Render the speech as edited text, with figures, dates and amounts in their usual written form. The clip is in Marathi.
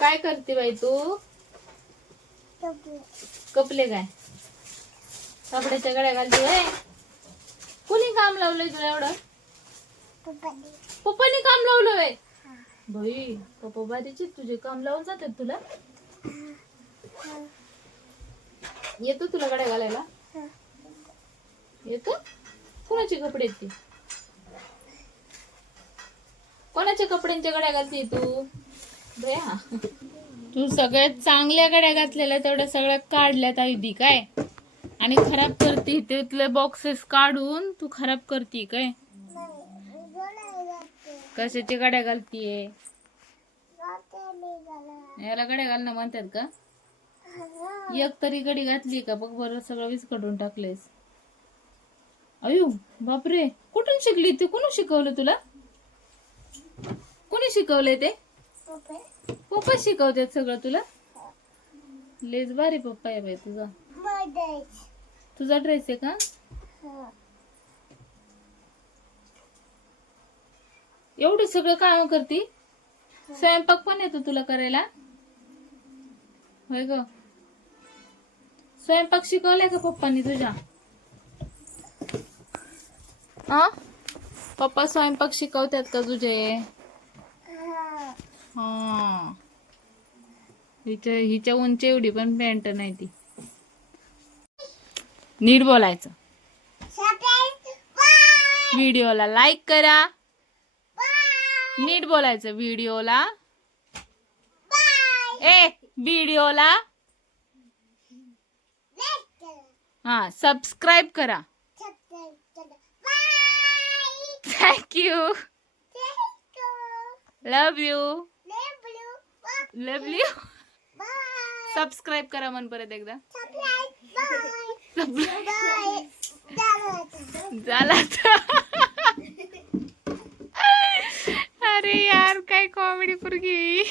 काय करते बाई तू? कपले काय कपड्याच्या गड्या घालते व्हय? कोणी काम लावलंय तुला एवढं? पप्पानी काम लावलं व्हय? बाई पप्पा बारीचे तुझे काम लावून जातात तुला. येतो तुला गड्या घालायला? येतो. कोणाचे कपडे आहेत ते? कोणाच्या कपड्यांच्या गड्या घालते तू? बया तू सगळ्यात चांगल्या गड्या घातलेल्या तेवढ्या सगळ्या काढल्यात आयुधी काय आणि खराब करते. तिथले बॉक्सेस काढून तू खराब करते काय? कशाची गड्या घालतीये? याला गड्या घालणं म्हणतात का? एक तरी गडी घातली का बघ बरं, सगळं विस्कटून टाकलेस. अयो बापरे, कुठून शिकली तू? कोणी शिकवलं तुला? कोणी शिकवलंय ते? पप्पा शिकवतात सगळं तुला? लेच भारी पप्पा आहे बाई तुझा. तुझा ड्रेस आहे का? एवढं सगळं काम करती? स्वयंपाक पण येतो तुला करायला? होय ग. स्वयंपाक शिकवलाय का पप्पांनी तुझ्या? हा पप्पा स्वयंपाक शिकवतात का तुझे? हा. हिच्या उंची एवढी पण पॅन्ट नाही ती. नीट बोलायचं. व्हिडिओला लाईक करा. नीट बोलायचं. व्हिडिओला व्हिडिओला सबस्क्राईब करा. Thank you. Love you. Love you. Subscribe करा म्हण परत एकदा. झाला. अरे यार काय कॉमेडी पोरगी.